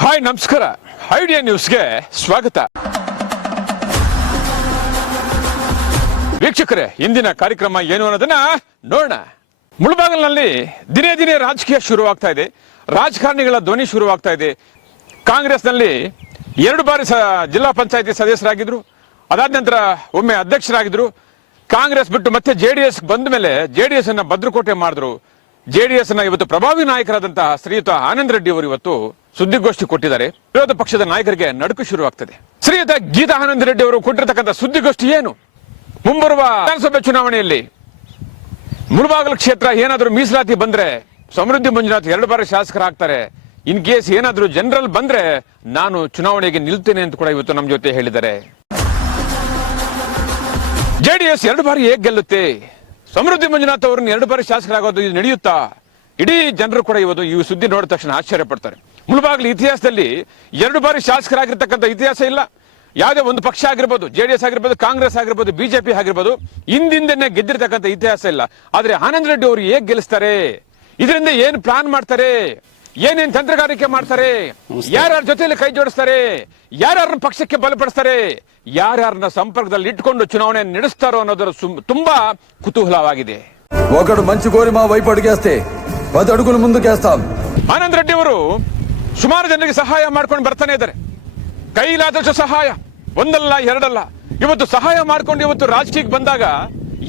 Hi ನಮಸ್ಕಾರ. Idea ನ್ಯೂಸ್ಗೆ ಸ್ವಾಗತ. ವೀಕ್ಷಕರೇ, ಇಂದಿನ ಕಾರ್ಯಕ್ರಮ ಏನು ಅನ್ನೋದನ್ನ ನೋಡೋಣ. ಮುಳಬಾಗಿಲಿನಲ್ಲಿ ದಿನೇ ದಿನೇ ರಾಜಕೀಯ ಶುರುವಾಗ್ತಾ ಇದೆ. ರಾಜಕಾರಣಿಗಳ ಧ್ವನಿ ಶುರುವಾಗ್ತಾ ಇದೆ. ಕಾಂಗ್ರೆಸ್ನಲ್ಲಿ 2 ಬಾರಿ ಜಿಲ್ಲಾ ಪಂಚಾಯತಿ ಸದಸ್ಯರಾಗಿದ್ರು. ಅದಾದ ನಂತರ ಒಮ್ಮೆ ಅಧ್ಯಕ್ಷರಾಗಿದ್ರು. ಕಾಂಗ್ರೆಸ್ ಬಿಟ್ಟು ಮತ್ತೆ ಜೆಡಿಎಸ್ ಬಂದ ಮೇಲೆ ಜೆಡಿಎಸ್ ಅನ್ನ ಭದ್ರಕೋಟೆ ಮಾಡಿದ್ರು. ಜೆಡಿಎಸ್ ನ ಇವತ್ತು ಪ್ರಭಾವಿ ನಾಯಕರಾದಂತಹ ಶ್ರೀಯುತ ಆನಂದ್ ರೆಡ್ಡಿ ಅವರು ಇವತ್ತು ಸುದ್ದಿಗೋಷ್ಠಿ ಕೊಟ್ಟಿದ್ದಾರೆ. ವಿರೋಧ ಪಕ್ಷದ ನಾಯಕರಿಗೆ ನಡುಕು ಶುರುವಾಗ್ತದೆ. ಶ್ರೀಯುತ ಗೀತಾ ಆನಂದ್ ರೆಡ್ಡಿ ಅವರು ಕೊಟ್ಟಿರತಕ್ಕಂಥ ಸುದ್ದಿಗೋಷ್ಠಿ ಏನು? ಮುಂಬರುವ ವಿಧಾನಸಭೆ ಚುನಾವಣೆಯಲ್ಲಿ ಮುಳಬಾಗಿಲು ಕ್ಷೇತ್ರ ಏನಾದರೂ ಮೀಸಲಾತಿ ಬಂದ್ರೆ ಸಮೃದ್ಧಿ ಮಂಜುನಾಥ್ 2 ಬಾರಿ ಶಾಸಕರಾಗ್ತಾರೆ. ಇನ್ ಕೇಸ್ ಏನಾದರೂ ಜನರಲ್ ಬಂದ್ರೆ ನಾನು ಚುನಾವಣೆಗೆ ನಿಲ್ತೇನೆ ಅಂತ ಕೂಡ ಇವತ್ತು ನಮ್ಮ ಜೊತೆ ಹೇಳಿದ್ದಾರೆ. ಜೆಡಿಎಸ್ 2 ಬಾರಿ ಹೇಗೆ ಗೆಲ್ಲುತ್ತೆ? ಸಮೃದ್ಧಿ ಮಂಜುನಾಥ್ ಅವರನ್ನು 2 ಬಾರಿ ಶಾಸಕರಾಗೋದು ಇದು ನಡೆಯುತ್ತಾ? ಇಡೀ ಜನರು ಕೂಡ ಇವತ್ತು ಈ ಸುದ್ದಿ ನೋಡಿದ ತಕ್ಷಣ ಆಶ್ಚರ್ಯ ಪಡ್ತಾರೆ. ಮುಳಬಾಗಿಲು ಇತಿಹಾಸದಲ್ಲಿ 2 ಬಾರಿ ಶಾಸಕರಾಗಿರ್ತಕ್ಕಂಥ ಇತಿಹಾಸ ಇಲ್ಲ. ಯಾವುದೇ ಒಂದು ಪಕ್ಷ ಆಗಿರ್ಬೋದು, ಜೆಡಿಎಸ್ ಆಗಿರ್ಬೋದು, ಕಾಂಗ್ರೆಸ್ ಆಗಿರ್ಬೋದು, ಬಿಜೆಪಿ ಆಗಿರ್ಬೋದು, ಹಿಂದಿಂದನೇ ಗೆದ್ದಿರ್ತಕ್ಕಂಥ ಇತಿಹಾಸ ಇಲ್ಲ. ಆದ್ರೆ ಆನಂದ್ ರೆಡ್ಡಿ ಅವರು ಹೇಗೆ ಗೆಲ್ಲಿಸ್ತಾರೆ? ಇದರಿಂದ ಏನ್ ಪ್ಲಾನ್ ಮಾಡ್ತಾರೆ? ಏನೇನ್ ತಂತ್ರಗಾರಿಕೆ ಮಾಡ್ತಾರೆ? ಯಾರ್ಯಾರ ಜೊತೆಯಲ್ಲಿ ಕೈ ಜೋಡಿಸ್ತಾರೆ? ಯಾರ್ಯಾರನ್ನ ಪಕ್ಷಕ್ಕೆ ಬಲಪಡಿಸ್ತಾರೆ? ಯಾರ್ಯಾರನ್ನ ಸಂಪರ್ಕದಲ್ಲಿ ಇಟ್ಕೊಂಡು ಚುನಾವಣೆ ನಡೆಸ್ತಾರೋ ಅನ್ನೋದರ ತುಂಬಾ ಕುತೂಹಲವಾಗಿದೆ. ఒకడు మంచి కోరి మా వైపు అడిగేస్తే 10 అడుగులు ముందుకేస్తాం. ಆನಂದ್ ರೆಡ್ಡಿ ಅವರು ಸುಮಾರು ಜನರಿಗೆ ಸಹಾಯ ಮಾಡ್ಕೊಂಡು ಬರ್ತಾನೆ ಇದ್ದಾರೆ. ಕೈಲಾದಷ್ಟು ಸಹಾಯ, ಒಂದಲ್ಲ ಎರಡಲ್ಲ. ಇವತ್ತು ಸಹಾಯ ಮಾಡ್ಕೊಂಡು ಇವತ್ತು ರಾಜಕೀಯಕ್ಕೆ ಬಂದಾಗ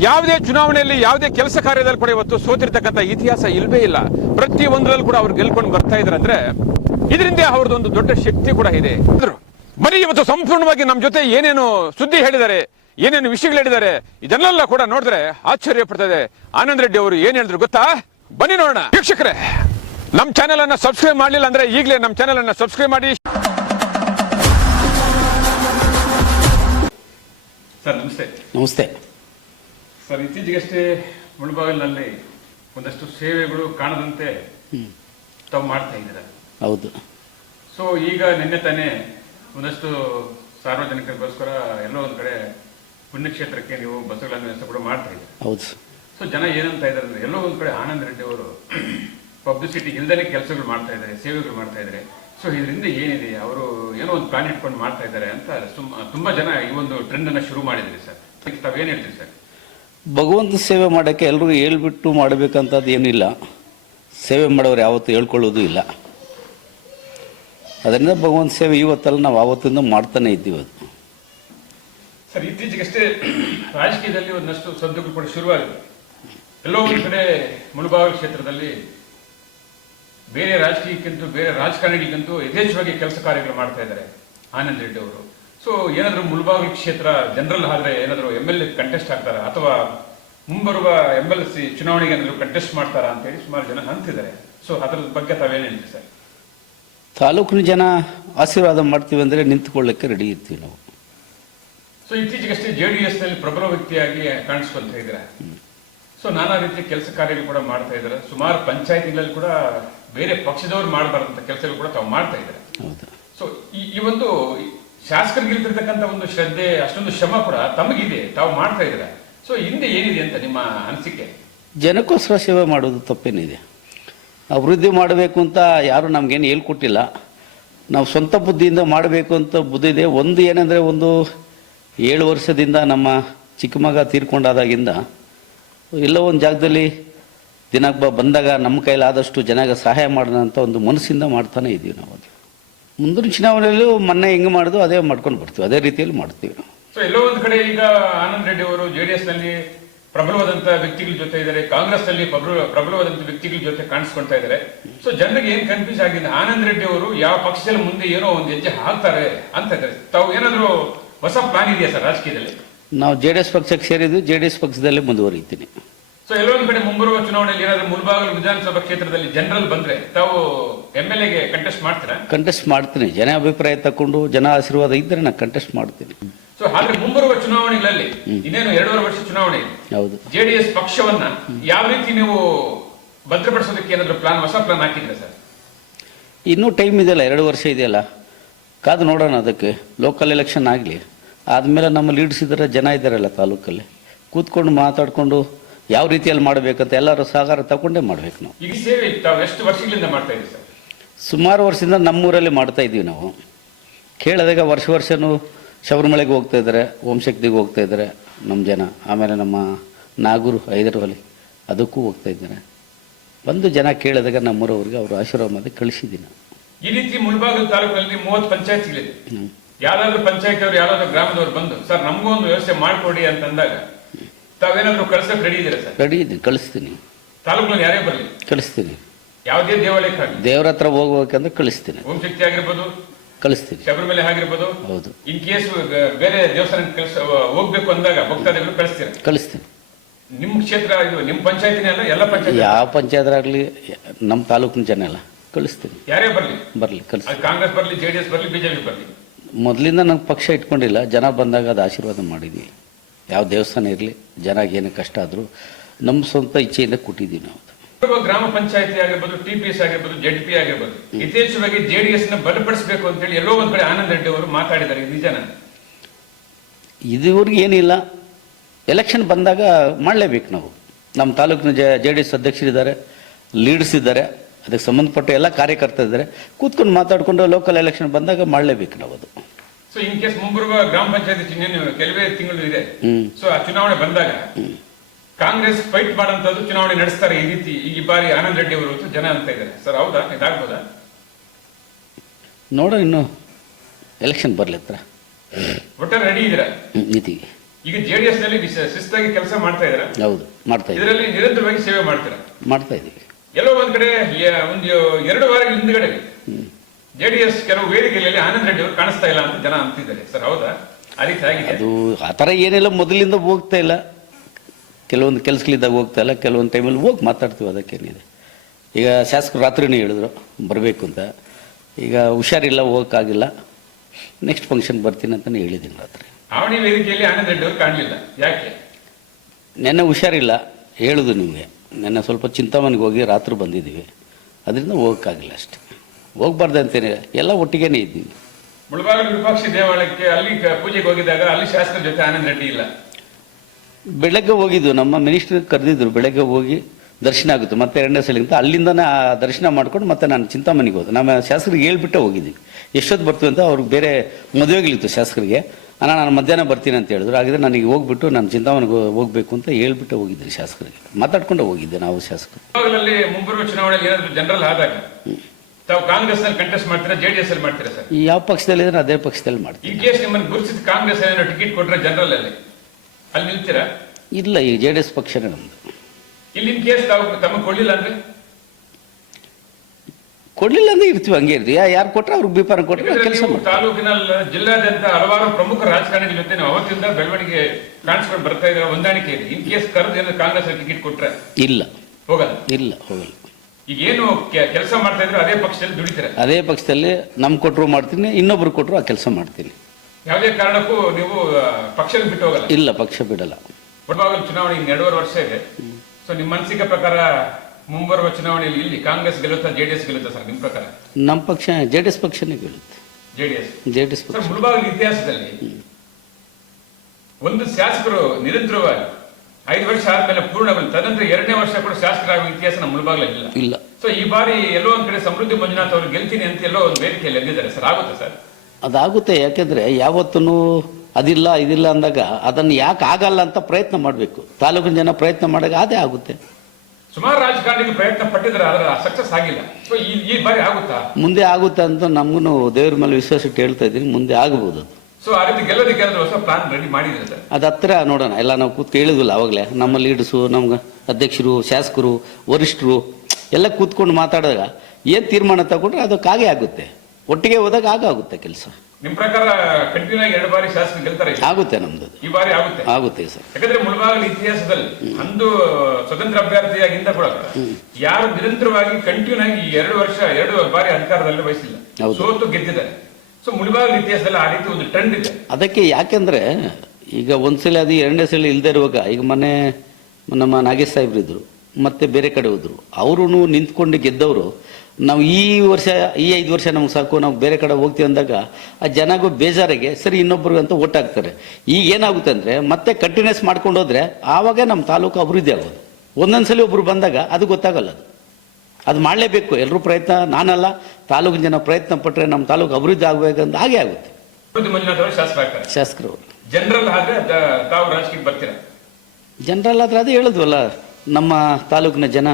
ಯಾವುದೇ ಚುನಾವಣೆಯಲ್ಲಿ ಯಾವುದೇ ಕೆಲಸ ಕಾರ್ಯದಲ್ಲಿ ಕೂಡ ಇವತ್ತು ಸೋತಿರ್ತಕ್ಕಂಥ ಇತಿಹಾಸ ಇಲ್ವೇ ಇಲ್ಲ. ಪ್ರತಿ ಒಂದರಲ್ಲೂ ಕೂಡ ಅವ್ರು ಗೆಲ್ಕೊಂಡು ಬರ್ತಾ ಇದ್ದಾರೆ ಅಂದ್ರೆ ಇದರಿಂದ ಅವ್ರದ್ದೊಂದು ದೊಡ್ಡ ಶಕ್ತಿ ಕೂಡ ಇದೆ. ಬರೀ ಇವತ್ತು ಸಂಪೂರ್ಣವಾಗಿ ನಮ್ಮ ಜೊತೆ ಏನೇನು ಸುದ್ದಿ ಹೇಳಿದ್ದಾರೆ, ಏನೇನು ವಿಷಯಗಳು ಹೇಳಿದ್ದಾರೆ, ಇದನ್ನೆಲ್ಲ ಕೂಡ ನೋಡಿದ್ರೆ ಆಶ್ಚರ್ಯ ಪಡ್ತದೆ. ಆನಂದ್ ರೆಡ್ಡಿ ಅವರು ಏನ್ ಹೇಳಿದ್ರು ಗೊತ್ತಾ? ಬನ್ನಿ ನೋಡೋಣ. ವೀಕ್ಷಕರೇ, ನಮ್ಮ ಚಾನೆಲ್ ಅನ್ನ ಸಬ್ಸ್ಕ್ರೈಬ್ ಮಾಡಲಿಲ್ಲ ಅಂದ್ರೆ ಈಗಲೇ ನಮ್ಮ ಚಾನೆಲ್ ಅನ್ನ ಸಬ್ಸ್ಕ್ರೈಬ್ ಮಾಡಿ. ಸರ್ ನಮಸ್ತೆ. ನಮಸ್ತೆ ಸರ್, ಇತ್ತೀಚೆಗಷ್ಟೇ ಮುಳಬಾಗಿಲಿನಲ್ಲಿ ಒಂದಷ್ಟು ಸೇವೆಗಳು ಕಾಣದಂತೆ ತಾವು ಮಾಡ್ತಾ ಇದ್ದೀರಾ. ಹೌದು. ಸೊ ಈಗ ನಿನ್ನೆ ತಾನೇ ಒಂದಷ್ಟು ಸಾರ್ವಜನಿಕರಿಗೋಸ್ಕರ ಎಲ್ಲೋ ಒಂದ್ ಕಡೆ ಪುಣ್ಯಕ್ಷೇತ್ರಕ್ಕೆ ನೀವು ಬಸ್ಸುಗಳನ್ನು ವ್ಯವಸ್ಥೆ ಕೂಡ ಮಾಡ್ತಾ ಇದ್ದೀರಾ. ಹೌದು. ಸೊ ಜನ ಏನಂತ ಇದ್ದಾರೆ ಅಂದ್ರೆ ಎಲ್ಲೋ ಒಂದ್ ಕಡೆ ಆನಂದ್ ರೆಡ್ಡಿ ಅವರು ಪಬ್ಲಿಸಿಟಿ ಇಲ್ದೇ ಕೆಲಸಗಳು ಮಾಡ್ತಾ ಇದ್ದಾರೆ, ಸೇವೆಗಳು ಮಾಡ್ತಾ ಇದ್ದಾರೆ. ಸೊ ಇದರಿಂದ ಏನಿದೆ, ಅವರು ಏನೋ ಒಂದು ಪ್ಲಾನ್ ಇಟ್ಕೊಂಡು ಮಾಡ್ತಾ ಇದ್ದಾರೆ ಅಂತ ತುಂಬಾ ಜನ ಈ ಒಂದು ಟ್ರೆಂಡ್ ಅನ್ನ ಶುರು ಮಾಡಿದ್ರಿ ಸರ್. ತಾವೇನ್ ಹೇಳ್ತೀರಿ ಸರ್? ಭಗವಂತ ಸೇವೆ ಮಾಡೋಕ್ಕೆ ಎಲ್ರಿಗೂ ಹೇಳ್ಬಿಟ್ಟು ಮಾಡಬೇಕಂತದ್ದು ಏನಿಲ್ಲ. ಸೇವೆ ಮಾಡೋರು ಯಾವತ್ತೂ ಹೇಳ್ಕೊಳ್ಳೋದು ಇಲ್ಲ. ಅದರಿಂದ ಭಗವಂತ ಸೇವೆ ಇವತ್ತಲ್ಲ, ನಾವು ಆವತ್ತಿಂದ ಮಾಡ್ತಾನೆ ಇದ್ದೀವಿ. ಅದು ಸರ್, ಇತ್ತೀಚೆಗಷ್ಟೇ ರಾಜಕೀಯದಲ್ಲಿ ಒಂದಷ್ಟು ಸದ್ದುಗಳು ಕೂಡ ಶುರುವಾಗಿದೆ. ಎಲ್ಲೋ ಒಂದು ಕಡೆ ಮುಳಬಾಗಿಲು ಕ್ಷೇತ್ರದಲ್ಲಿ ಬೇರೆ ರಾಜಕೀಯಕ್ಕಿಂತೂ ಬೇರೆ ರಾಜಕಾರಣಿಗಳಿಗಂತೂ ಯಥೇಚ್ಛವಾಗಿ ಕೆಲಸ ಕಾರ್ಯಗಳು ಮಾಡ್ತಾ ಇದ್ದಾರೆ ಆನಂದ್ ರೆಡ್ಡಿ ಅವರು. ಸೊ ಏನಾದರೂ ಮುಳಬಾಗಿಲು ಕ್ಷೇತ್ರ ಜನರಲ್ ಆದ್ರೆ ಏನಾದರೂ MLA ಕಂಟೆಸ್ಟ್ ಆಗ್ತಾರಾ, ಅಥವಾ ಮುಂಬರುವ MLC ಚುನಾವಣೆಗೆ ಏನಾದರೂ ಕಂಟೆಸ್ಟ್ ಮಾಡ್ತಾರಾ ಅಂತೇಳಿ ಸುಮಾರು ಜನ ಅಂತಿದ್ದಾರೆ. ಸೊ ಅದರ ಬಗ್ಗೆ ತಾವೇನು ಹೇಳ್ತೀವಿ ಸರ್? ತಾಲೂಕಿನ ಜನ ಆಶೀರ್ವಾದ ಮಾಡ್ತೀವಿ ಅಂದರೆ ನಿಂತ್ಕೊಳ್ಳಕ್ಕೆ ರೆಡಿ ಇರ್ತೀವಿ ನಾವು. ಸೊ ಇತ್ತೀಚೆಗಷ್ಟೇ JDS ನಲ್ಲಿ ಪ್ರಬಲ ವ್ಯಕ್ತಿಯಾಗಿ ಕಾಣಿಸ್ಕೊಂತ ಇದ್ದಾರೆ. ಸೊ ನಾನಾ ರೀತಿಯ ಕೆಲಸ ಕಾರ್ಯಗಳು ಕೂಡ ಮಾಡ್ತಾ ಇದ್ದಾರೆ. ಸುಮಾರು ಪಂಚಾಯತಿಗಳಲ್ಲಿ ಕೂಡ ಬೇರೆ ಪಕ್ಷದವರು ಮಾಡಬಾರ್ದಂತ ಕೆಲಸಗಳು ಕೂಡ ತಾವು ಮಾಡ್ತಾ ಇದ್ದಾರೆ. ಸೊ ಈ ಒಂದು ಶಾಸಕರಿಗೆ ಇರ್ತಿರ್ತಕ್ಕಂಥ ಒಂದು ಶ್ರದ್ಧೆ, ಅಷ್ಟೊಂದು ಶ್ರಮ ಕೂಡ ತಮಗಿದೆ, ತಾವು ಮಾಡ್ತಾ ಇದ್ದಾರೆ. ಸೊ ಹಿಂದೆ ಏನಿದೆ ಅಂತ ನಿಮ್ಮ ಅನಿಸಿಕೆ? ಜನಕ್ಕೋಸ್ಕರ ಸೇವೆ ಮಾಡೋದು ತಪ್ಪೇನಿದೆ. ಅಭಿವೃದ್ಧಿ ಮಾಡಬೇಕು ಅಂತ ಯಾರು ನಮಗೇನು ಹೇಳ್ಕೊಟ್ಟಿಲ್ಲ. ನಾವು ಸ್ವಂತ ಬುದ್ಧಿಯಿಂದ ಮಾಡಬೇಕು ಅಂತ ಬುದ್ಧಿ ಇದೆ. ಒಂದು ಏನಂದರೆ, ಒಂದು 7 ವರ್ಷದಿಂದ ನಮ್ಮ ಚಿಕ್ಕ ಮಗ ತೀರ್ಕೊಂಡಾದಾಗಿಂದ ಎಲ್ಲೋ ಒಂದು ಜಾಗದಲ್ಲಿ ದಿನಕ್ಕೆ ಬಂದಾಗ ನಮ್ಮ ಕೈಲಾದಷ್ಟು ಜನಗೆ ಸಹಾಯ ಮಾಡೋಣ ಅಂತ ಒಂದು ಮನಸ್ಸಿಂದ ಮಾಡ್ತಾನೆ ಇದ್ದೀವಿ ನಾವು. ಅದು ಮುಂದಿನ ಚುನಾವಣೆಯಲ್ಲೂ ಮೊನ್ನೆ ಹೆಂಗೆ ಮಾಡೋದು ಅದೇ ಮಾಡ್ಕೊಂಡು ಬರ್ತೀವಿ, ಅದೇ ರೀತಿಯಲ್ಲಿ ಮಾಡ್ತೀವಿ ನಾವು. ಸೊ ಎಲ್ಲೋ ಒಂದು ಕಡೆ ಈಗ ಆನಂದ್ ರೆಡ್ಡಿ ಅವರು JDS ನಲ್ಲಿ ಪ್ರಬಲವಾದಂತಹ ವ್ಯಕ್ತಿಗಳ ಜೊತೆ ಇದ್ದಾರೆ, ಕಾಂಗ್ರೆಸ್ ನಲ್ಲಿ ಪ್ರಬಲವಾದಂತಹ ವ್ಯಕ್ತಿಗಳ ಜೊತೆ ಕಾಣಿಸ್ಕೊಳ್ತಾ ಇದ್ದಾರೆ. ಸೊ ಜನರಿಗೆ ಏನ್ ಕನ್ಫ್ಯೂಸ್ ಆಗಿದೆ, ಆನಂದ್ ರೆಡ್ಡಿ ಅವರು ಯಾವ ಪಕ್ಷದಲ್ಲಿ ಮುಂದೆ ಏನೋ ಒಂದು ಹೆಜ್ಜೆ ಹಾಕ್ತಾರೆ ಅಂತ ಇದ್ದಾರೆ. ತಾವು ಏನಾದ್ರು ಹೊಸ ಪ್ಲಾನ್ ಇದೆಯಾ ಸರ್ ರಾಜಕೀಯದಲ್ಲಿ? ನಾವು JDS ಪಕ್ಷಕ್ಕೆ ಸೇರಿದ್ವಿ, JDS ಪಕ್ಷದಲ್ಲೇ ಮುಂದುವರಿತೀನಿ. ಸೊ ಎಲ್ಲೊಂದು ಕಡೆ ಮುಂಬರುವ ಚುನಾವಣೆಯಲ್ಲಿ ಏನಾದ್ರು ಮುಳಬಾಗಿಲು ವಿಧಾನಸಭಾ ಕ್ಷೇತ್ರದಲ್ಲಿ ಜನರಲ್ ಬಂದ್ರೆ ತಾವು MLAಗೆ ಕಂಟೆಸ್ಟ್ ಮಾಡ್ತೀರಾ? ಕಂಟೆಸ್ಟ್ ಮಾಡ್ತೀನಿ. ಜನ ಅಭಿಪ್ರಾಯ ತಕೊಂಡು ಜನ ಆಶೀರ್ವಾದ ಇದ್ರೆ ನಾನು ಕಂಟೆಸ್ಟ್ ಮಾಡ್ತೀನಿ. ಸೊ ಹಾಗೆ ಮುಂಬರುವ ಚುನಾವಣೆಗಳಲ್ಲಿ ಇನ್ನೇನು 2.5 ವರ್ಷ ಚುನಾವಣೆ, ಹೌದು, JDS ಪಕ್ಷವನ್ನ ಯಾವ ರೀತಿ ನೀವು ಭದ್ರಪಡಿಸೋದಕ್ಕೆ ಏನಾದ್ರು ಪ್ಲಾನ್, ಹೊಸ ಪ್ಲಾನ್ ಹಾಕಿದ್ರೆ ಸರ್? ಇನ್ನೂ ಟೈಮ್ ಇದೆಯಲ್ಲ, 2 ವರ್ಷ ಇದೆಯಲ್ಲ, ಕಾದು ನೋಡೋಣ. ಅದಕ್ಕೆ ಲೋಕಲ್ ಎಲೆಕ್ಷನ್ ಆಗಲಿ, ಆದಮೇಲೆ ನಮ್ಮ ಲೀಡ್ಸ್ ಇದ್ದಾರೆ, ಜನ ಇದ್ದಾರಲ್ಲ ತಾಲೂಕಲ್ಲಿ, ಕೂತ್ಕೊಂಡು ಮಾತಾಡಿಕೊಂಡು ಯಾವ ರೀತಿಯಲ್ಲಿ ಮಾಡಬೇಕಂತ ಎಲ್ಲರೂ ಸಹಕಾರ ತಗೊಂಡೇ ಮಾಡ್ಬೇಕು ನಾವು. ಈ ಸೇವೆ ತಾವು ಎಷ್ಟು ವರ್ಷಗಳಿಂದ ಮಾಡ್ತಾ ಇದ್ದೀವಿ ಸರ್? ಸುಮಾರು ವರ್ಷದಿಂದ ನಮ್ಮೂರಲ್ಲಿ ಮಾಡ್ತಾ ಇದ್ದೀವಿ ನಾವು. ಕೇಳಿದಾಗ ವರ್ಷನೂ ಶಬರಿಮಲೆಗೆ ಹೋಗ್ತಾ ಇದ್ದಾರೆ, ಓಂ ಶಕ್ತಿಗೆ ಹೋಗ್ತಾ ಇದ್ದಾರೆ ನಮ್ಮ ಜನ. ಆಮೇಲೆ ನಮ್ಮ ನಾಗೂರು ಹೈದರಾಬಾಲಿ ಅದಕ್ಕೂ ಹೋಗ್ತಾ ಇದ್ದಾರೆ. ಬಂದು ಜನ ಕೇಳಿದಾಗ ನಮ್ಮೂರವ್ರಿಗೆ ಅವರು ಆಶೀರ್ವಾದ ಮಾಡಿ ಕಳಿಸಿದ್ದೀನಿ. ಈ ರೀತಿ ಮುಳಬಾಗಿಲು ತಾಲೂಕಿನಲ್ಲಿ 30 ಪಂಚಾಯತ್ಗಳಿದೆ. ಯಾವ್ದಾದ್ರು ಪಂಚಾಯತ್ ಅವರು ಯಾವ್ದಾದ್ರು ಗ್ರಾಮದವ್ರು ಬಂದು ಸರ್ ನಮಗೂ ಒಂದು ವ್ಯವಸ್ಥೆ ಮಾಡ್ಕೊಡಿ ಅಂತಂದಾಗ ತಾವೇನಾದ್ರು ಕಳ್ಸಕ್ ರೆಡಿ ಇದೀರಾ ಸರ್? ರೆಡಿ ಇದ್ದೀನಿ, ಕಳಿಸ್ತೀನಿ. ತಾಲೂಕಿನಲ್ಲಿ ಯಾರೇ ಬರಲಿ ಕಳಿಸ್ತೀನಿ. ಯಾವುದೇ ದೇವಾಲಯಕ್ಕಾಗಲಿ ದೇವ್ರ ಹತ್ರ ಹೋಗ್ಬೇಕಂದ್ರೆ ಕಳಿಸ್ತೀನಿ. ಓಂ ಶಕ್ತಿ ಆಗಿರ್ಬೋದು, ಕಳಿಸ್ತೀನಿ. ಶಬರಿಮಲೆ ಆಗಿರ್ಬೋದು. ಹೌದು. ಇನ್ ಕೇಸ್ ಬೇರೆ ದೇವಸ್ಥಾನಕ್ಕೆ ಹೋಗ್ಬೇಕು ಅಂದಾಗ ಭಕ್ತಾದಿಗಳು ಕಳಿಸ್ತೀರಾ? ಕಳಿಸ್ತೀನಿ. ನಿಮ್ ಕ್ಷೇತ್ರ ಇದು ನಿಮ್ಮ ಪಂಚಾಯತಿನೇ ಅಲ್ಲ, ಎಲ್ಲ ಪಂಚಾಯತ್ ಯಾವ ಪಂಚಾಯತ್ರಾಗಲಿ ನಮ್ಮ ತಾಲೂಕಿನ ಜನ ಎಲ್ಲ ಕಳಿಸ್ತೀನಿ. ಯಾರೇ ಬರಲಿ ಕಳಿಸ್ತೀನಿ. ಕಾಂಗ್ರೆಸ್ ಬರಲಿ, ಜೆಡಿಎಸ್ ಬರಲಿ, ಬಿಜೆಪಿ ಬರಲಿ. ಮೊದಲಿಂದ ನಂಗೆ ಪಕ್ಷ ಇಟ್ಕೊಂಡಿಲ್ಲ. ಜನ ಬಂದಾಗ ಅದು ಆಶೀರ್ವಾದ ಮಾಡಿದ್ವಿ. ಯಾವ ದೇವಸ್ಥಾನ ಇರಲಿ, ಜನಕ್ಕೆ ಏನು ಕಷ್ಟ ಆದರೂ ನಮ್ಮ ಸ್ವಂತ ಇಚ್ಛೆಯಿಂದ ಕೊಟ್ಟಿದ್ದೀವಿ ನಾವು. ಗ್ರಾಮ ಪಂಚಾಯತಿ ಆಗಿರ್ಬೋದು, TPS ಆಗಿರ್ಬೋದು, ZP ಆಗಿರ್ಬೋದು, ಯಥೇಚ್ಛವಾಗಿ JDS ನ ಬಲಪಡಿಸಬೇಕು ಅಂತ ಹೇಳಿ ಎಲ್ಲೋ ಒಂದ್ ಕಡೆ ಆನಂದ್ ರೆಡ್ಡಿ ಅವರು ಮಾತಾಡಿದ್ದಾರೆ. ನಿಜನಾ? ಇದುವರೆಗೆ ಏನಿಲ್ಲ. ಎಲೆಕ್ಷನ್ ಬಂದಾಗ ಮಾಡಲೇಬೇಕು ನಾವು. ನಮ್ಮ ತಾಲೂಕಿನ JDS ಅಧ್ಯಕ್ಷರಿದ್ದಾರೆ, ಲೀಡರ್ಸ್ ಇದ್ದಾರೆ, ಅದಕ್ಕೆ ಸಂಬಂಧಪಟ್ಟ ಎಲ್ಲ ಕಾರ್ಯಕರ್ತರು ಇದ್ದಾರೆ. ಕೂತ್ಕೊಂಡು ಮಾತಾಡಿಕೊಂಡು ಲೋಕಲ್ ಎಲೆಕ್ಷನ್ ಬಂದಾಗ ಮಾಡಲೇಬೇಕು ನಾವು ಅದು. ಸೊ ಇನ್ ಕೇಸ್ ಮುಂಬರುವ ಗ್ರಾಮ ಪಂಚಾಯತಿ ಕೆಲವೇ ತಿಂಗಳು ಇದೆ. ಸೊ ಆ ಚುನಾವಣೆ ಬಂದಾಗ ಕಾಂಗ್ರೆಸ್ ಫೈಟ್ ಮಾಡಂತದ್ದು ಚುನಾವಣೆ ನಡೆಸ್ತಾರೆ ಈ ರೀತಿ ಈ ಬಾರಿ ಆನಂದ್ ರೆಡ್ಡಿ ಅವರು ಜನ ಅಂತ ಇದ್ದಾರೆ ಸರ್. ಹೌದಾ? ಇದಾಗ್ಬೋದಾ? ನೋಡೋ, ಇನ್ನು ಎಲೆಕ್ಷನ್ ಬರ್ಲಿ ಹತ್ರ. ಒಟ್ಟಾರೆ ರೆಡಿ ಇದ್ದೀರಾ? ಇದೀವಿ. ಈಗ JDS ನಲ್ಲಿ ಶಿಸ್ತಾಗಿ ಕೆಲಸ ಮಾಡ್ತಾ ಇದ್ದೀರಾ? ಹೌದು, ಮಾಡ್ತಾ ಇದ್ದೀವಿ. ಇದರಲ್ಲಿ ನಿರಂತರವಾಗಿ ಸೇವೆ ಮಾಡ್ತೀರಾ? ಮಾಡ್ತಾ ಇದ್ದೀವಿ. ಎಲ್ಲೋ ಒಂದ್ ಕಡೆ ಒಂದು 2 ವಾರಗಳ ಹಿಂದ್ಗಡೆ JDS ಕೆಲವು ವೇದಿಕೆಯಲ್ಲಿ ಆನಂದ್ ರೆಡ್ಡಿ ಅವರು ಕಾಣಿಸ್ತಾ ಇಲ್ಲ ಅಂತ ಜನ ಅಂತಿದ್ದಾರೆ ಸರ್. ಹೌದಾ? ಆ ರೀತಿ ಆಗಿದೆ? ಅದು ಆ ಥರ ಏನಿಲ್ಲ. ಮೊದಲಿಂದ ಹೋಗ್ತಾ ಇಲ್ಲ. ಕೆಲವೊಂದು ಕೆಲಸಗಳಿದ್ದಾಗ ಹೋಗ್ತಾ ಇಲ್ಲ, ಕೆಲವೊಂದು ಟೈಮಲ್ಲಿ ಹೋಗಿ ಮಾತಾಡ್ತೀವಿ. ಅದಕ್ಕೇನಿದೆ. ಈಗ ಶಾಸಕರು ರಾತ್ರಿನೇ ಹೇಳಿದ್ರು ಬರಬೇಕು ಅಂತ. ಈಗ ಹುಷಾರಿಲ್ಲ, ಹೋಗೋಕ್ಕಾಗಿಲ್ಲ. ನೆಕ್ಸ್ಟ್ ಫಂಕ್ಷನ್ ಬರ್ತೀನಿ ಅಂತಲೇ ಹೇಳಿದ್ದೀನಿ ರಾತ್ರಿ. ಆವಣಿ ವೇದಿಕೆಯಲ್ಲಿ ಆನಂದ್ ರೆಡ್ಡಿ ಅವರು ಕಾಣಲಿಲ್ಲ, ಯಾಕೆ? ನೆನ್ನೆ ಹುಷಾರಿಲ್ಲ ಹೇಳುದು ನಿಮಗೆ. ನೆನ್ನೆ ಸ್ವಲ್ಪ ಚಿಂತಾಮಣಿಗೆ ಹೋಗಿ ರಾತ್ರಿ ಬಂದಿದ್ದೀವಿ. ಅದರಿಂದ ಹೋಗೋಕ್ಕಾಗಿಲ್ಲ ಅಷ್ಟೇ. ಹೋಗ್ಬಾರ್ದು ಅಂತೇನೆ, ಎಲ್ಲ ಒಟ್ಟಿಗೆನೇ ಇದ್ದೀವಿ. ಮುಳಬಾಗಿಲು ವಿರೂಪಾಕ್ಷ ದೇವಾಲಯಕ್ಕೆ ಅಲ್ಲಿ ಪೂಜೆಗೆ ಹೋಗಿದ್ದಾಗ ಅಲ್ಲಿ ಶಾಸಕರ ಜೊತೆ ಆನಂದ್ ರೆಡ್ಡಿ ಇಲ್ಲ. ಬೆಳಗ್ಗೆ ಹೋಗಿದ್ದು, ನಮ್ಮ ಮಿನಿಸ್ಟರ್ ಕರೆದಿದ್ರು. ಬೆಳಗ್ಗೆ ಹೋಗಿ ದರ್ಶನ ಆಗುತ್ತೆ. ಮತ್ತೆ 2ನೇ ಸಲಿಂತ ಅಲ್ಲಿಂದನೇ ದರ್ಶನ ಮಾಡ್ಕೊಂಡು ಮತ್ತೆ ನಾನು ಚಿಂತಾಮಣಿಗೆ ಹೋದೆ. ನಮ್ಮ ಶಾಸಕರಿಗೆ ಹೇಳ್ಬಿಟ್ಟೆ ಹೋಗಿದ್ದೀವಿ. ಎಷ್ಟೊತ್ತು ಬರ್ತೀವಿ ಅಂತ. ಅವ್ರಿಗೆ ಬೇರೆ ಮದುವೆಗಳಿತ್ತು ಶಾಸಕರಿಗೆ. ನಾನು ಮಧ್ಯಾಹ್ನ ಬರ್ತೀನಿ ಅಂತ ಹೇಳಿದ್ರು. ಹಾಗಿದ್ರೆ ನನಗೆ ಹೋಗ್ಬಿಟ್ಟು ನಾನು ಚಿಂತಾಮಣಿಗೆ ಹೋಗ್ಬೇಕು ಅಂತ ಹೇಳ್ಬಿಟ್ಟು ಹೋಗಿದ್ದೆ ಶಾಸಕರಿಗೆ. ಮಾತಾಡ್ಕೊಂಡು ಹೋಗಿದ್ದೆ ನಾವು ಶಾಸಕರು. ಮುಂಬರುವ ಚುನಾವಣೆಯಲ್ಲಿ ಏನಾದರೂ ಜನರಲ್ ಆದಾಗ ತಾವು ಕಾಂಗ್ರೆಸ್ ನಲ್ಲಿ ಕಂಟೆಸ್ಟ್ ಮಾಡ್ತೀರಾ, JDS ಅಲ್ಲಿ ಮಾಡ್ತೀರಾ ಸರ್? ಯಾವ ಪಕ್ಷದಲ್ಲಿ ಇದ್ರೆ ಅದೇ ಪಕ್ಷದಲ್ಲಿ ಮಾಡ್ತೀವಿ. ಇನ್ ಕೇಸ್ ನಿಮ್ಮನ್ನು ಗುರುತಿಸಿದ ಕಾಂಗ್ರೆಸ್ ಏನಾದ್ರು ಟಿಕೆಟ್ ಕೊಟ್ಟರೆ ಜನರಲ್ ಅಲ್ಲಿ ನಿಲ್ತೀರಾ? ಇಲ್ಲ, ಈ JDS ಪಕ್ಷನೇ ನಮ್ದು. ಇಲ್ಲಿ ಇನ್ ಕೇಸ್ ತಾವು ತಮಗೆ ಕೊಡ್ಲಿಲ್ಲ ಅಂದ್ರೆ? ಕೊಡ್ಲಿಲ್ಲ ಅಂದ್ರೆ ಇರ್ತೀವಿ, ಹಂಗೆ ಇರ್ತೀವಿ. ಯಾರು ಕೊಟ್ರೆ ಅವ್ರಿಗೆ ಬಿಪಾರ ಕೊಟ್ಟರೆ ಕೆಲಸ ಮಾಡ್ತೀವಿ. ತಾಲೂಕಿನಲ್ಲಿ ಜಿಲ್ಲಾದ್ಯಂತ ಹಲವಾರು ಪ್ರಮುಖ ರಾಜಕಾರಣಿಗಳ ಜೊತೆ ನಾವು ಅವತ್ತಿಂದ ಬೆಳವಣಿಗೆ ಕಾಣಿಸ್ಕೊಂಡು ಬರ್ತಾ ಇರೋ ಹೊಂದಾಣಿಕೆ ಇದೆ. ಇನ್ ಕೇಸ್ ಕರೆದು ಏನಾದ್ರು ಕಾಂಗ್ರೆಸ್ ಟಿಕೆಟ್ ಕೊಟ್ರೆ ಇಲ್ಲ, ಹೋಗಲ್ಲ? ಇಲ್ಲ, ಹೋಗಲ್ಲ. ಈಗ ಏನು ಕೆಲಸ ಮಾಡ್ತಾ ಇದ್ರೆ ಅದೇ ಪಕ್ಷದಲ್ಲಿ ದುಡಿತೀರಾ? ಅದೇ ಪಕ್ಷದಲ್ಲಿ ನಮ್ಗೆ ಕೊಟ್ಟರು ಮಾಡ್ತೀನಿ, ಇನ್ನೊಬ್ರು ಕೊಟ್ಟರು ಆ ಕೆಲಸ ಮಾಡ್ತೀನಿ. ಯಾವುದೇ ಕಾರಣಕ್ಕೂ ನೀವು ಪಕ್ಷದ ಬಿಟ್ಟು ಹೋಗಲ್ಲ? ಇಲ್ಲ, ಪಕ್ಷ ಬಿಡಲ್ಲ. ಮುಳಬಾಗಿಲು ಚುನಾವಣೆ 2.5 ವರ್ಷ ಇದೆ. ಸೊ ನಿಮ್ಮ ಅನಿಸಿಕೆ ಪ್ರಕಾರ ಮುಂಬರುವ ಚುನಾವಣೆಯಲ್ಲಿ ಇಲ್ಲಿ ಕಾಂಗ್ರೆಸ್ ಗೆಲ್ಲುತ್ತಾ, JDS ಗೆಲ್ಲುತ್ತಾ ಸರ್ ನಿಮ್ಮ ಪ್ರಕಾರ? ನಮ್ಮ ಪಕ್ಷ JDS ಪಕ್ಷನೇ ಗೆಲ್ಲುತ್ತೆ. JDS ಪಕ್ಷ. ಸರ್, ಮುಳಬಾಗಿಲು ಇತಿಹಾಸದಲ್ಲಿ ಒಂದು ಶಾಸಕರು ನಿರಂತರವಾಗಿ 5 ವರ್ಷ ಆದ್ಮೇಲೆ ಪೂರ್ಣಗೊಂಡು ತದನಂತರ 2ನೇ ವರ್ಷ ಕೂಡ ಶಾಸಕರಾಗುವ ಇತಿಹಾಸ ನಮ್ಮ ಮುಳಬಾಗಿಲಲ್ಲಿ ಇಲ್ಲ. ಸೊ ಈ ಬಾರಿ ಎಲ್ಲೋ ಒಂದ್ ಕಡೆ ಸಮೃದ್ಧಿ ಮಂಜುನಾಥ್ ಅವರು ಗೆಲ್ತೀನಿ ಅಂತ ಎಲ್ಲೋ ಒಂದು ವೇದಿಕೆಯಲ್ಲಿ ಎದ್ದಿದ್ದಾರೆ ಸರ್. ಆಗುತ್ತೆ ಸರ್? ಅದಾಗುತ್ತೆ. ಯಾಕೆಂದ್ರೆ ಯಾವತ್ತೂ ಅದಿಲ್ಲ ಇದಿಲ್ಲ ಅಂದಾಗ ಅದನ್ನು ಯಾಕೆ ಆಗಲ್ಲ ಅಂತ ಪ್ರಯತ್ನ ಮಾಡಬೇಕು. ತಾಲೂಕಿನ ಜನ ಪ್ರಯತ್ನ ಮಾಡಿದಾಗ ಅದೇ ಆಗುತ್ತೆ. ಸುಮಾರು ರಾಜಕಾರಣಿಗಳು ಪ್ರಯತ್ನ ಪಟ್ಟಿದ್ರೆ ಅದರ ಸಕ್ಸಸ್ ಆಗಿಲ್ಲ. ಸೊ ಈ ಬಾರಿ ಆಗುತ್ತಾ? ಮುಂದೆ ಆಗುತ್ತೆ ಅಂತ ನಮಗೂ ದೇವ್ರ ಮೇಲೆ ವಿಶ್ವಾಸ ಇಟ್ಟು ಹೇಳ್ತಾ ಇದ್ದೀನಿ. ಮುಂದೆ ಆಗಬಹುದು ಅದು. ಸೊ ಆ ರೀತಿ ಗೆಲ್ಲೋದಕ್ಕೆ ಹೊಸ ಪ್ಲಾನ್ ರೆಡಿ ಮಾಡಿದ್ರೆ ಸರ್? ಅದು ಹತ್ರ ನೋಡೋಣ. ಎಲ್ಲ ನಾವು ಕೂತ್ ಕೇಳಿದ್ವಲ್ಲ ಆವಾಗಲೇ. ನಮ್ಮ ಲೀಡರ್ಸು, ನಮ್ಗೆ ಅಧ್ಯಕ್ಷರು, ಶಾಸಕರು, ವರಿಷ್ಠರು ಎಲ್ಲ ಕೂತ್ಕೊಂಡು ಮಾತಾಡಿದಾಗ ಏನು ತೀರ್ಮಾನ ತಗೊಂಡ್ರೆ ಅದಕ್ಕಾಗೇ ಆಗುತ್ತೆ. ಒಟ್ಟಿಗೆ ಹೋದಾಗ ಆಗುತ್ತೆ ಕೆಲಸ. ನಿಮ್ ಪ್ರಕಾರ ಕಂಟಿನ್ಯೂ ಆಗಿ 2 ಬಾರಿ ಶಾಸಕ ಗೆಲ್ತಾರೆ? ಆಗುತ್ತೆ. ನಮ್ದು ಈ ಬಾರಿ ಆಗುತ್ತೆ ಸರ್. ಯಾಕಂದ್ರೆ ಮುಳಬಾಗಿಲು ಇತಿಹಾಸದಲ್ಲಿ ಅಂದು ಸ್ವತಂತ್ರ ಅಭ್ಯರ್ಥಿಯಾಗಿಂದ ಕೂಡ ಯಾರು ನಿರಂತರವಾಗಿ ಕಂಟಿನ್ಯೂ ಆಗಿ 2 ಬಾರಿ ಅಧಿಕಾರದಲ್ಲಿ ವಹಿಸಿಲ್ಲ, ಸೋತು ಗೆದ್ದಿದ್ದಾರೆ. ಸೊ ಮುಳಬಾಗಿಲು ಇತಿಹಾಸದಲ್ಲಿ ಆ ರೀತಿ ಒಂದು ಟ್ರೆಂಡ್ ಇದೆ. ಅದಕ್ಕೆ ಯಾಕೆಂದ್ರೆ ಈಗ ಒಂದ್ಸಲ ಅದು 2ನೇ ಸಲ ಇಲ್ಲದೆ ಇರುವಾಗ, ಈಗ ಮೊನ್ನೆ ನಮ್ಮ ನಾಗೇಶ್ ಸಾಹೇಬ್ರು ಇದ್ರು, ಮತ್ತೆ ಬೇರೆ ಕಡೆ ಹೋದ್ರು. ಅವರು ನಿಂತ್ಕೊಂಡು ಗೆದ್ದವರು. ನಾವು ಈ ವರ್ಷ ಈ 5 ವರ್ಷ ನಮ್ಗೆ ಸಾಕು, ನಾವು ಬೇರೆ ಕಡೆ ಹೋಗ್ತೀವಿ ಅಂದಾಗ ಆ ಜನಗೂ ಬೇಜಾರಿಗೆ ಸರಿ ಇನ್ನೊಬ್ರಿಗೆ ಅಂತ ಓಟ್ ಹಾಕ್ತಾರೆ. ಈಗ ಏನಾಗುತ್ತೆ ಅಂದರೆ ಮತ್ತೆ ಕಂಟಿನ್ಯೂಸ್ ಮಾಡ್ಕೊಂಡು ಹೋದ್ರೆ ಆವಾಗ ನಮ್ಮ ತಾಲೂಕು ಅಭಿವೃದ್ಧಿ ಆಗೋದು. ಒಂದೊಂದ್ಸಲಿ ಒಬ್ರು ಬಂದಾಗ ಅದು ಗೊತ್ತಾಗಲ್ಲ. ಅದು ಅದು ಮಾಡಲೇಬೇಕು. ಎಲ್ಲರೂ ಪ್ರಯತ್ನ, ನಾನಲ್ಲ, ತಾಲೂಕಿನ ಜನ ಪ್ರಯತ್ನ ಪಟ್ಟರೆ ನಮ್ಮ ತಾಲೂಕು ಅಭಿವೃದ್ಧಿ ಆಗಬೇಕಂತ ಹಾಗೆ ಆಗುತ್ತೆ. ಮಂಜುನಾಥ್ ಅವರು ಶಾಸಕರು ಆಗ್ತಾರೆ. ಶಾಸಕರು ಜನರಲ್ ಆದ್ರೆ ತಾವು ರಾಜಕೀಯಕ್ಕೆ ಬರ್ತೀರಾ? ಜನರಲ್ ಆದರೆ ಅದೇ ಹೇಳಿದ್ವಲ್ಲ, ನಮ್ಮ ತಾಲೂಕಿನ ಜನ,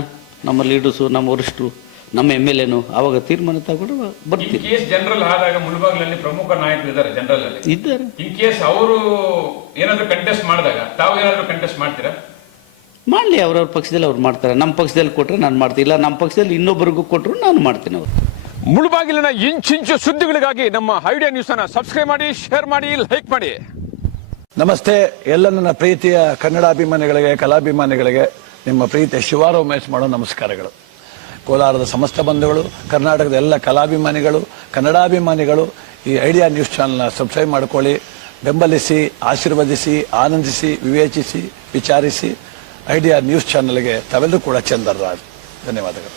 ನಮ್ಮ ಲೀಡರ್ಸು, ನಮ್ಮ ವರಿಷ್ಠರು, ನಮ್ಮ MLA ಆವಾಗ ತೀರ್ಮಾನ ತಗೊಂಡು ಬರ್ತೀವಿ. ಇನ್ ಕೇಸ್ ಜನರಲ್ ಆದಾಗ ಮುಳಬಾಗಿಲಲ್ಲಿ ಪ್ರಮುಖ ನಾಯಕರು ಇದ್ದಾರೆ ಜನರಲ್ ಅಲ್ಲಿ ಇದ್ದಾರೆ. ಇನ್ ಕೇಸ್ ಅವರು ಏನಾದ್ರು ಕಂಟೆಸ್ಟ್ ಮಾಡಿದಾಗ ತಾವು ಏನಾದ್ರು ಕಂಟೆಸ್ಟ್ ಮಾಡ್ತೀರಾ? ಮಾಡಲಿ, ಅವ್ರವ್ರ ಪಕ್ಷದಲ್ಲಿ ಅವ್ರು ಮಾಡ್ತಾರೆ. ನಮ್ಮ ಪಕ್ಷದಲ್ಲಿ ಕೊಟ್ಟರೆ ನಾನು ಮಾಡ್ತೀನಿ, ಇಲ್ಲ ನಮ್ಮ ಪಕ್ಷದಲ್ಲಿ ಇನ್ನೊಬ್ಬರಿಗೂ ಕೊಟ್ಟರು ನಾನು ಮಾಡ್ತೀನಿ. ಅವರು ಮುಳಬಾಗಿಲಿನ ಇಂಚಿಂಚು ಸುದ್ದಿಗಳಿಗಾಗಿ ನಮ್ಮ ಐಡಿಯಾ ನ್ಯೂಸ್ ಅನ್ನ ಸಬ್ಸ್ಕ್ರೈಬ್ ಮಾಡಿ, ಶೇರ್ ಮಾಡಿ, ಲೈಕ್ ಮಾಡಿ. ನಮಸ್ತೆ ಎಲ್ಲ ನನ್ನ ಪ್ರೀತಿಯ ಕನ್ನಡಾಭಿಮಾನಿಗಳಿಗೆ, ಕಲಾಭಿಮಾನಿಗಳಿಗೆ ನಿಮ್ಮ ಪ್ರೀತಿಯ ಶಿವಾರ ಉಮೇಶ್ ಮಾಡೋ ನಮಸ್ಕಾರಗಳು. ಕೋಲಾರದ ಸಮಸ್ತ ಬಂಧುಗಳು, ಕರ್ನಾಟಕದ ಎಲ್ಲ ಕಲಾಭಿಮಾನಿಗಳು, ಕನ್ನಡಾಭಿಮಾನಿಗಳು ಈ ಐಡಿಯಾ ನ್ಯೂಸ್ ಚಾನಲ್ನ ಸಬ್ಸ್ಕ್ರೈಬ್ ಮಾಡ್ಕೊಳ್ಳಿ, ಬೆಂಬಲಿಸಿ, ಆಶೀರ್ವದಿಸಿ, ಆನಂದಿಸಿ, ವಿವೇಚಿಸಿ, ವಿಚಾರಿಸಿ. ಐಡಿಯಾ ನ್ಯೂಸ್ ಚಾನಲ್ಗೆ ತಾವೆಲ್ಲರೂ ಕೂಡ ಚಂದರ್ರಾಜ್. ಧನ್ಯವಾದಗಳು.